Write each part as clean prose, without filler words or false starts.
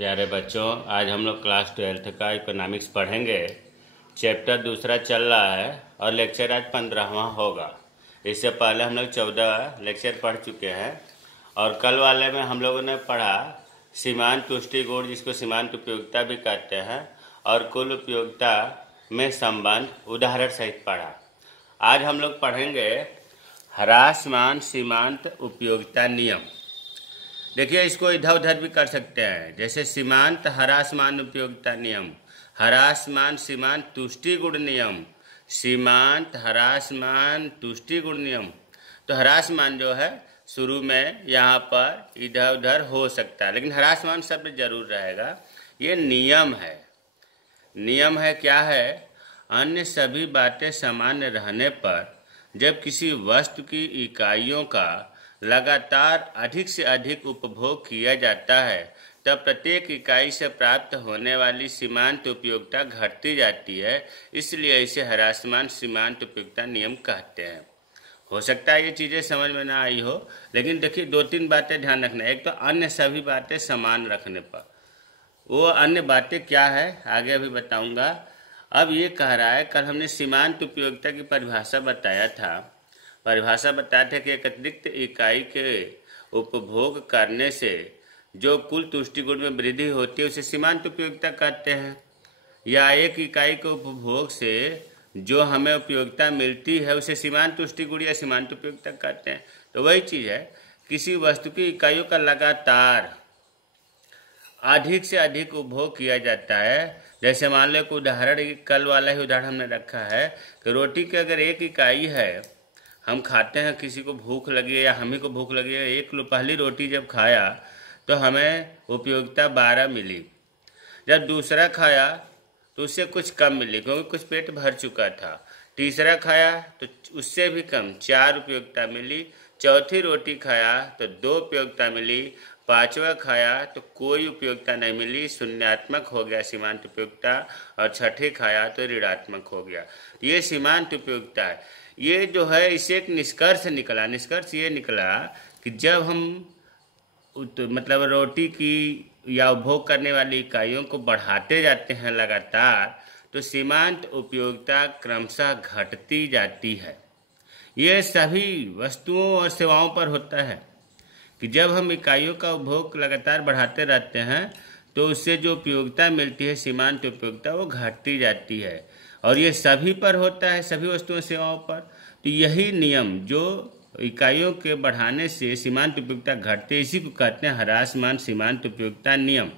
प्यारे बच्चों, आज हम लोग क्लास 12th का इकोनॉमिक्स पढ़ेंगे। चैप्टर दूसरा चल रहा है और लेक्चर आज 15वां होगा। इससे पहले हम लोग 14 लेक्चर पढ़ चुके हैं और कल वाले में हम लोगों ने पढ़ा सीमांत तुष्टि गुण, जिसको सीमांत उपयोगिता भी कहते हैं, और कुल उपयोगिता में संबंध उदाहरण सहित पढ़ा। आज हम लोग पढ़ेंगे ह्रासमान सीमांत उपयोगिता नियम। देखिए, इसको इधर उधर भी कर सकते हैं, जैसे सीमांत ह्रासमान उपयोगिता नियम, ह्रासमान सीमांत तुष्टि गुण नियम, सीमांत ह्रासमान तुष्टि गुण नियम। तो ह्रासमान जो है शुरू में यहाँ पर इधर उधर हो सकता है, लेकिन ह्रासमान शब्द जरूर रहेगा। ये नियम है। नियम है क्या है? अन्य सभी बातें सामान्य रहने पर जब किसी वस्तु की इकाइयों का लगातार अधिक से अधिक उपभोग किया जाता है, तब प्रत्येक इकाई से प्राप्त होने वाली सीमांत उपयोगिता घटती जाती है। इसलिए इसे ह्रासमान सीमांत उपयोगिता नियम कहते हैं। हो सकता है ये चीज़ें समझ में ना आई हो, लेकिन देखिए दो तीन बातें ध्यान रखना। एक तो अन्य सभी बातें समान रखने पर, वो अन्य बातें क्या है आगे अभी बताऊंगा। अब ये कह रहा है, कल हमने सीमांत उपयोगिता की परिभाषा बताया था। परिभाषा बताया था कि एक अतिरिक्त इकाई के उपभोग करने से जो कुल तुष्टि गुण में वृद्धि होती है उसे सीमांत उपयोगिता कहते हैं, या एक इकाई के उपभोग से जो हमें उपयोगिता मिलती है उसे सीमांत तुष्टि गुण या सीमांत उपयोगिता कहते हैं। तो वही चीज़ है, किसी वस्तु की इकाइयों का लगातार अधिक से अधिक उपभोग किया जाता है। जैसे मान लो, उदाहरण कल वाला ही उदाहरण हमने रखा है कि रोटी की अगर एक इकाई है, हम खाते हैं, किसी को भूख लगी है या हम ही को भूख लगी है, एक पहली रोटी जब खाया तो हमें उपयोगिता 12 मिली। जब दूसरा खाया तो उससे कुछ कम मिली, क्योंकि कुछ पेट भर चुका था। तीसरा खाया तो उससे भी कम 4 उपयोगिता मिली। चौथी रोटी खाया तो 2 उपयोगिता मिली। पांचवा खाया तो कोई उपयोगिता नहीं मिली, शून्यात्मक हो गया सीमांत उपयोगिता। और छठे खाया तो ऋणात्मक हो गया। ये सीमांत उपयोगिता है। ये जो है, इससे एक निष्कर्ष निकला। निष्कर्ष ये निकला कि जब हम मतलब रोटी की या उपभोग करने वाली इकाइयों को बढ़ाते जाते हैं लगातार, तो सीमांत उपयोगिता क्रमशः घटती जाती है। ये सभी वस्तुओं और सेवाओं पर होता है कि जब हम इकाइयों का उपभोग लगातार बढ़ाते रहते हैं तो उससे जो उपयोगिता मिलती है सीमांत उपयोगिता, वो घटती जाती है। और ये सभी पर होता है, सभी वस्तुओं सेवाओं पर। तो यही नियम, जो इकाइयों के बढ़ाने से सीमांत उपयोगिता घटते, इसी को कहते हैं ह्रासमान सीमांत उपयोगिता नियम।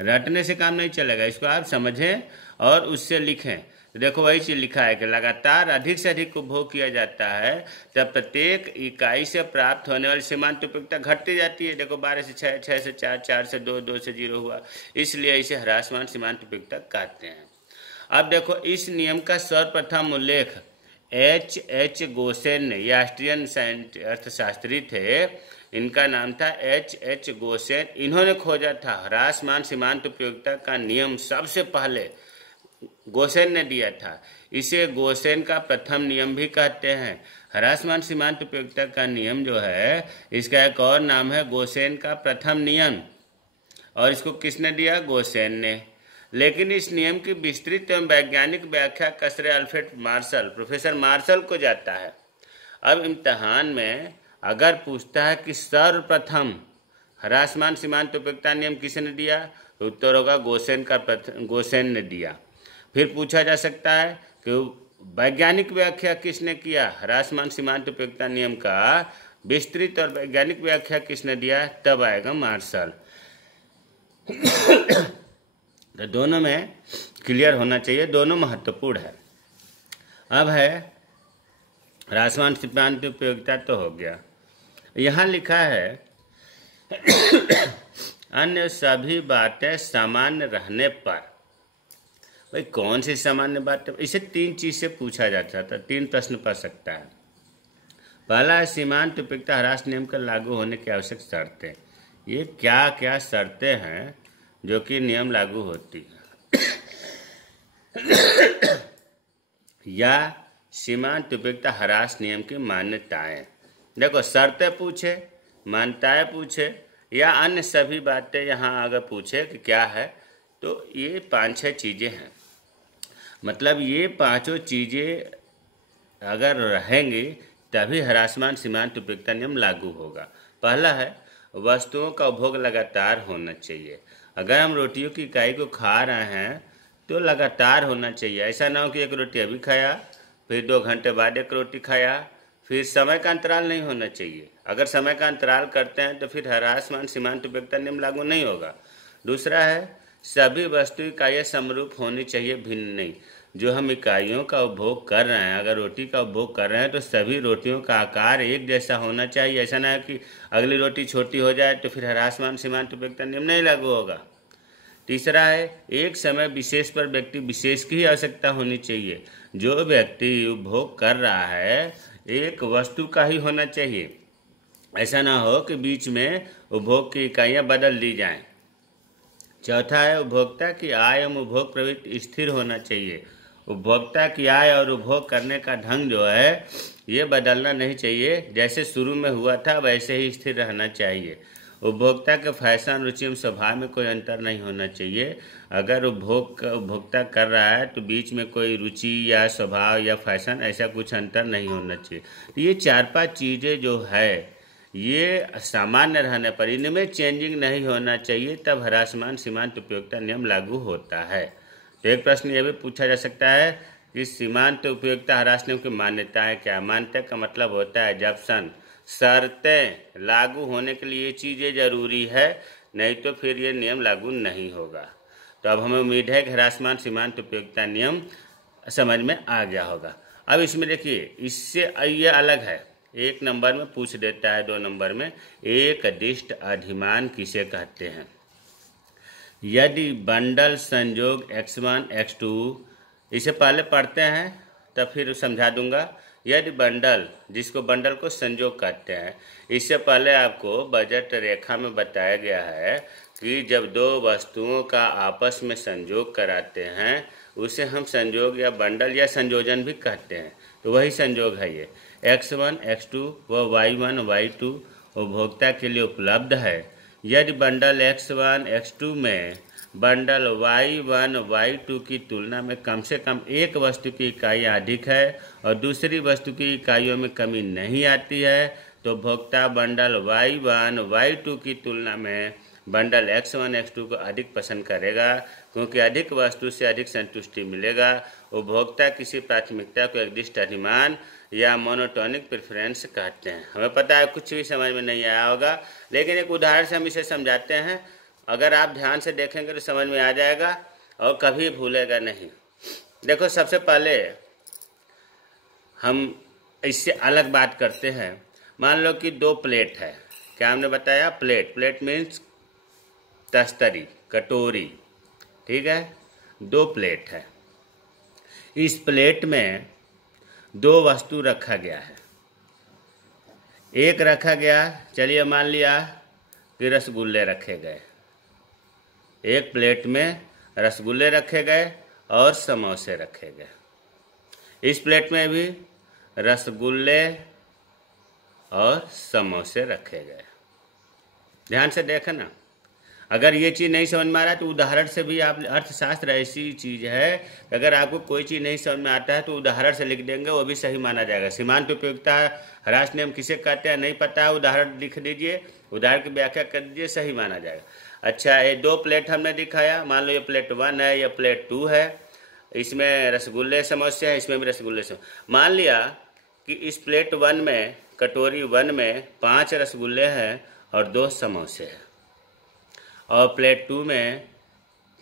रटने से काम नहीं चलेगा, इसको आप समझें और उससे लिखें। तो देखो, वही चीज़ लिखा है कि लगातार अधिक से अधिक उपभोग किया जाता है तब प्रत्येक इकाई से प्राप्त होने वाली सीमांत उपयोगिता घटती जाती है। देखो, 12 से 6, 6 से 4, 4 से 2, 2 से 0 हुआ। इसलिए इसे ह्रासमान सीमांत उपयोगिता कहते हैं। अब देखो, इस नियम का सर्वप्रथम उल्लेख H. गोसेन ने, ये ऑस्ट्रियन अर्थशास्त्री थे, इनका नाम था H. गोसेन। इन्होंने खोजा था ह्रासमान सीमांत उपयोगिता का नियम, सबसे पहले गोसेन ने दिया था। इसे गोसेन का प्रथम नियम भी कहते हैं। ह्रासमान सीमांत उपयोगिता का नियम जो है, इसका एक और नाम है गोसेन का प्रथम नियम। और इसको किसने दिया? गोसेन ने। लेकिन इस नियम की विस्तृत एवं वैज्ञानिक व्याख्या का श्रेय अल्फ्रेड मार्शल, प्रोफेसर मार्शल को जाता है। अब इम्तहान में अगर पूछता है कि सर्वप्रथम ह्रासमान सीमांत उपयोगिता नियम किसने दिया, तो उत्तर होगा गोसेन ने दिया। फिर पूछा जा सकता है कि वैज्ञानिक व्याख्या किसने किया, ह्रासमान सीमांत उपयोगिता नियम का विस्तृत और वैज्ञानिक व्याख्या किसने दिया, तब आएगा मार्शल। तो दोनों में क्लियर होना चाहिए, दोनों महत्वपूर्ण है। अब है ह्रासमान सीमांत उपयोगिता तो हो गया। यहाँ लिखा है अन्य सभी बातें सामान्य रहने पर। भाई, कौन सी सामान्य बातें? इसे 3 चीज़ से पूछा जाता था, 3 प्रश्न पढ़ सकता है। पहला है सीमांत उपयोगिता ह्रास नियम का लागू होने की आवश्यक शर्तें। ये क्या क्या शर्तें हैं जो कि नियम लागू होती है। या सीमांत उपयोगिता ह्रास नियम की मान्यताएं। देखो, शर्तें पूछे, मान्यताएं पूछे, या अन्य सभी बातें यहाँ अगर पूछे कि क्या है, तो ये 5-6 चीज़ें हैं। मतलब ये पांचों चीज़ें अगर रहेंगी तभी ह्रासमान सीमांत उपयोगिता नियम लागू होगा। पहला है, वस्तुओं का उपभोग लगातार होना चाहिए। अगर हम रोटियों की इकाई को खा रहे हैं तो लगातार होना चाहिए। ऐसा ना हो कि एक रोटी अभी खाया, फिर 2 घंटे बाद एक रोटी खाया, फिर समय का अंतराल नहीं होना चाहिए। अगर समय का अंतराल करते हैं तो फिर ह्रासमान सीमांत उपयोगिता नियम लागू नहीं होगा। दूसरा है, सभी वस्तु इकाइयाँ समरूप होनी चाहिए, भिन्न नहीं। जो हम इकाइयों का उपभोग कर रहे हैं, अगर रोटी का उपभोग कर रहे हैं तो सभी रोटियों का आकार एक जैसा होना चाहिए। ऐसा ना है कि अगली रोटी छोटी हो जाए तो फिर ह्रासमान सीमांत उपयोगिता नियम नहीं लागू होगा। तीसरा है, एक समय विशेष पर व्यक्ति विशेष की ही आवश्यकता होनी चाहिए। जो व्यक्ति उपभोग कर रहा है एक वस्तु का ही होना चाहिए। ऐसा ना हो कि बीच में उपभोग की इकाइयाँ बदल दी जाएं। चौथा है, उपभोक्ता की आय एवं उपभोग प्रवृत्ति स्थिर होना चाहिए। उपभोक्ता की आय और उपभोग करने का ढंग जो है ये बदलना नहीं चाहिए। जैसे शुरू में हुआ था वैसे ही स्थिर रहना चाहिए। उपभोक्ता के फैशन, रुचि एवं स्वभाव में कोई अंतर नहीं होना चाहिए। अगर उपभोक्ता कर रहा है तो बीच में कोई रुचि या स्वभाव या फैशन ऐसा कुछ अंतर नहीं होना चाहिए। तो ये 4-5 चीज़ें जो है ये सामान्य रहने पर, इनमें चेंजिंग नहीं होना चाहिए, तब ह्रासमान सीमांत उपयोगिता नियम लागू होता है। तो एक प्रश्न ये भी पूछा जा सकता है कि सीमांत उपयोगिता ह्रास नियम की मान्यताएं क्या है। मान्यता का मतलब होता है जब शर्तें लागू होने के लिए ये चीज़ें जरूरी है, नहीं तो फिर ये नियम लागू नहीं होगा। तो अब हमें उम्मीद है कि ह्रासमान सीमांत उपयोगिता नियम समझ में आ गया होगा। अब इसमें देखिए, इससे ये अलग है। 1 नंबर में पूछ देता है, 2 नंबर में, एक दिष्ट अधिमान किसे कहते हैं। यदि बंडल संयोग x1 x2, इसे पहले पढ़ते हैं तब फिर समझा दूंगा। यदि बंडल, जिसको बंडल को संयोग कहते हैं, इससे पहले आपको बजट रेखा में बताया गया है कि जब 2 वस्तुओं का आपस में संयोग कराते हैं उसे हम संयोग या बंडल या संयोजन भी कहते हैं। तो वही संयोग है ये। x1 x2 व y1 y2 उपभोक्ता के लिए उपलब्ध है। यदि बंडल x1 x2 में बंडल y1 y2 की तुलना में कम से कम एक वस्तु की इकाइयाँ अधिक है और दूसरी वस्तु की इकाइयों में कमी नहीं आती है, तो उपभोक्ता बंडल y1 y2 की तुलना में बंडल x1 x2 को अधिक पसंद करेगा, क्योंकि अधिक वस्तु से अधिक संतुष्टि मिलेगा। उपभोक्ता किसी प्राथमिकता को एक दिष्ट अधिमान या मोनोटोनिक प्रेफरेंस कहते हैं। हमें पता है कुछ भी समझ में नहीं आया होगा, लेकिन एक उदाहरण से हम इसे समझाते हैं। अगर आप ध्यान से देखेंगे तो समझ में आ जाएगा और कभी भूलेगा नहीं। देखो, सबसे पहले हम इससे अलग बात करते हैं। मान लो कि 2 प्लेट है। क्या हमने बताया? प्लेट मीन्स तस्तरी, कटोरी, ठीक है। 2 प्लेट है। इस प्लेट में 2 वस्तु रखा गया है। एक रखा गया, चलिए मान लिया कि रसगुल्ले रखे गए। एक प्लेट में रसगुल्ले रखे गए और समोसे रखे गए। इस प्लेट में भी रसगुल्ले और समोसे रखे गए। ध्यान से देखना। अगर ये चीज़ नहीं समझ में आ रहा है तो उदाहरण से भी आप, अर्थशास्त्र ऐसी चीज़ है, अगर आपको कोई चीज़ नहीं समझ में आता है तो उदाहरण से लिख देंगे, वो भी सही माना जाएगा। सीमांत उपयोगिता ह्रास नियम किसे कहते हैं नहीं पता है, उदाहरण लिख दीजिए, उदाहरण की व्याख्या कर दीजिए, सही माना जाएगा। अच्छा, ये 2 प्लेट हमने दिखाया। मान लो ये प्लेट 1 है, या प्लेट 2 है। इसमें रसगुल्ले समोसे हैं, इसमें भी रसगुल्ले समोसे। मान लिया कि इस प्लेट 1 में, कटोरी 1 में 5 रसगुल्ले हैं और 2 समोसे हैं, और प्लेट 2 में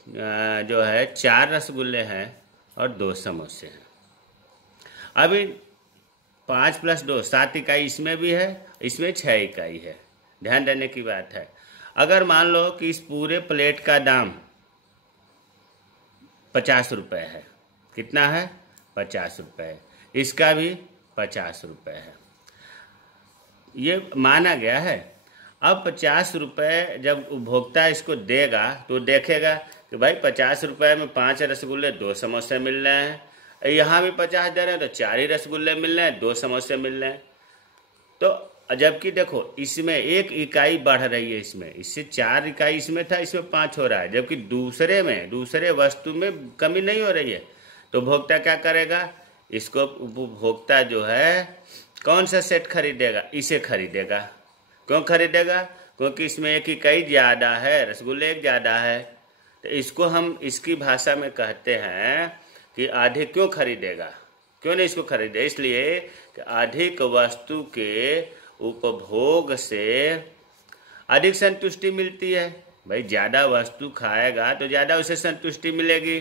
जो है 4 रसगुल्ले हैं और 2 समोसे हैं। अभी 5 + 2 7 इकाई इसमें भी है, इसमें 6 इकाई है। ध्यान देने की बात है। अगर मान लो कि इस पूरे प्लेट का दाम 50 रुपये है। कितना है? 50 रुपये। इसका भी 50 रुपये है, ये माना गया है। अब 50 रुपये जब उपभोक्ता इसको देगा तो देखेगा कि भाई 50 रुपये में 5 रसगुल्ले 2 समोसे मिल रहे हैं, यहाँ भी 50 दे रहे हैं तो 4 ही रसगुल्ले मिल रहे हैं, 2 समोसे मिल रहे हैं। तो जबकि देखो इसमें 1 इकाई बढ़ रही है, इसमें इससे 4 इकाई इसमें था, इसमें 5 हो रहा है, जबकि दूसरे वस्तु में कमी नहीं हो रही है। तो उपभोक्ता क्या करेगा, इसको उपभोक्ता जो है कौन सा सेट खरीदेगा, इसे खरीदेगा। क्यों खरीदेगा, क्योंकि इसमें 1 इकाई ज़्यादा है, रसगुल्ले 1 ज़्यादा है। तो इसको हम इसकी भाषा में कहते हैं कि अधिक क्यों खरीदेगा, क्यों नहीं इसको खरीदे, इसलिए कि अधिक वस्तु के उपभोग से अधिक संतुष्टि मिलती है। भाई ज़्यादा वस्तु खाएगा तो ज़्यादा उसे संतुष्टि मिलेगी।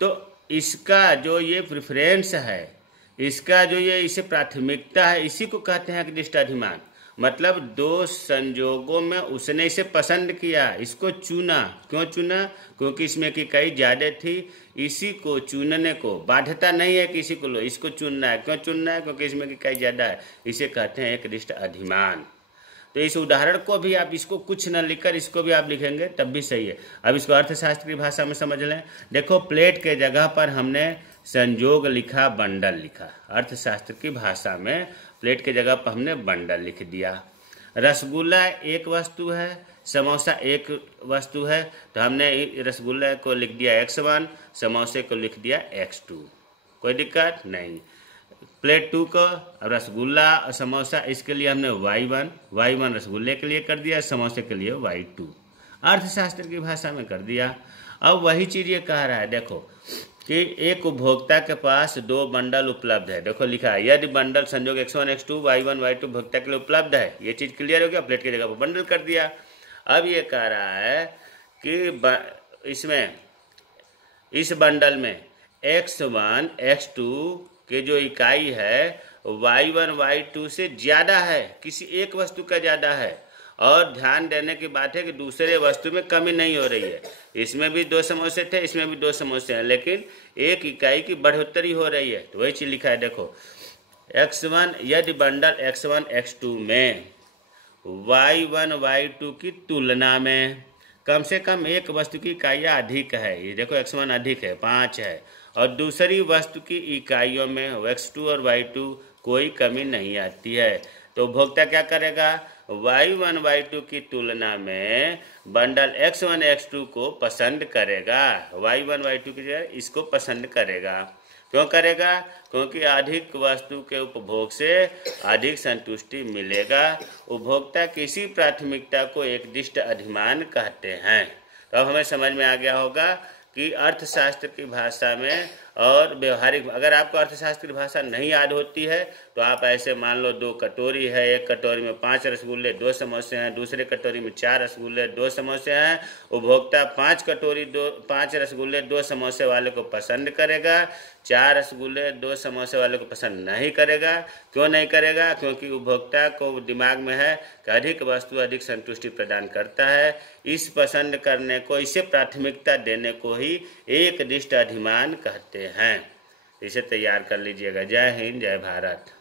तो इसका जो ये प्रेफरेंस है, इसका जो ये इसे प्राथमिकता है, इसी को कहते हैं एकनिष्ठ अधिमान। मतलब 2 संजोगों में उसने इसे पसंद किया, इसको चुना। क्यों चुना, क्योंकि इसमें की कई ज़्यादा थी, इसी को चुनने को बाध्यता नहीं है कि इसी को लो, इसको चुनना है। क्यों चुनना है, क्योंकि इसमें की कई ज़्यादा है, इसे कहते हैं एकनिष्ठ अधिमान। तो इस उदाहरण को भी आप इसको कुछ न लिखकर इसको भी आप लिखेंगे तब भी सही है। अब इसको अर्थशास्त्र की भाषा में समझ लें। देखो प्लेट के जगह पर हमने संयोग लिखा, बंडल लिखा। अर्थशास्त्र की भाषा में प्लेट के जगह पर हमने बंडल लिख दिया। रसगुल्ला 1 वस्तु है, समोसा 1 वस्तु है, तो हमने रसगुल्ला को लिख दिया x1, समोसे को लिख दिया x2। कोई दिक्कत नहीं। प्लेट 2 को रसगुल्ला और समोसा, इसके लिए हमने y1 रसगुल्ले के लिए कर दिया, समोसे के लिए y2। अर्थशास्त्र की भाषा में कर दिया। अब वही चीज़ ये कह रहा है, देखो कि एक उपभोक्ता के पास 2 बंडल उपलब्ध है। देखो लिखा है, यदि बंडल संयोग x1 x2 y1 y2 उपभोक्ता के लिए उपलब्ध है। ये चीज़ क्लियर हो गया, प्लेट की जगह पर बंडल कर दिया। अब ये कह रहा है कि इसमें इस बंडल में x1 x2 के जो इकाई है y1 y2 से ज़्यादा है, किसी एक वस्तु का ज़्यादा है। और ध्यान देने की बात है कि दूसरे वस्तु में कमी नहीं हो रही है। इसमें भी 2 समोसे थे, इसमें भी 2 समोसे हैं, लेकिन 1 इकाई की बढ़ोतरी हो रही है। तो वही चीज़ लिखा है, देखो x1 यदि बंडल x1 x2 में y1 y2 की तुलना में कम से कम 1 वस्तु की इकाइयाँ अधिक है। ये देखो x1 अधिक है, 5 है, और दूसरी वस्तु की इकाइयों में x2 और y2 कोई कमी नहीं आती है। तो उपभोक्ता क्या करेगा, y1 y2 की तुलना में बंडल x1 x2 को पसंद करेगा। y1 y2 की जगह इसको पसंद करेगा। क्यों करेगा, क्योंकि अधिक वस्तु के उपभोग से अधिक संतुष्टि मिलेगा। उपभोक्ता किसी प्राथमिकता को एकनिष्ठ अधिमान कहते हैं। तो अब हमें समझ में आ गया होगा कि अर्थशास्त्र की भाषा में और व्यवहारिक, अगर आपको अर्थशास्त्र की भाषा नहीं याद होती है तो आप ऐसे मान लो 2 कटोरी है, एक कटोरी में 5 रसगुल्ले 2 समोसे हैं, दूसरे कटोरी में 4 रसगुल्ले 2 समोसे हैं। उपभोक्ता 5 रसगुल्ले 2 समोसे वाले को पसंद करेगा, 4 रसगुल्ले 2 समोसे वाले को पसंद नहीं करेगा। क्यों नहीं करेगा, क्योंकि उपभोक्ता को दिमाग में है कि अधिक वस्तु अधिक संतुष्टि प्रदान करता है। इस पसंद करने को, इसे प्राथमिकता देने को ही एकनिष्ठ अधिमान कहते हैं। इसे तैयार कर लीजिएगा। जय हिंद, जय भारत।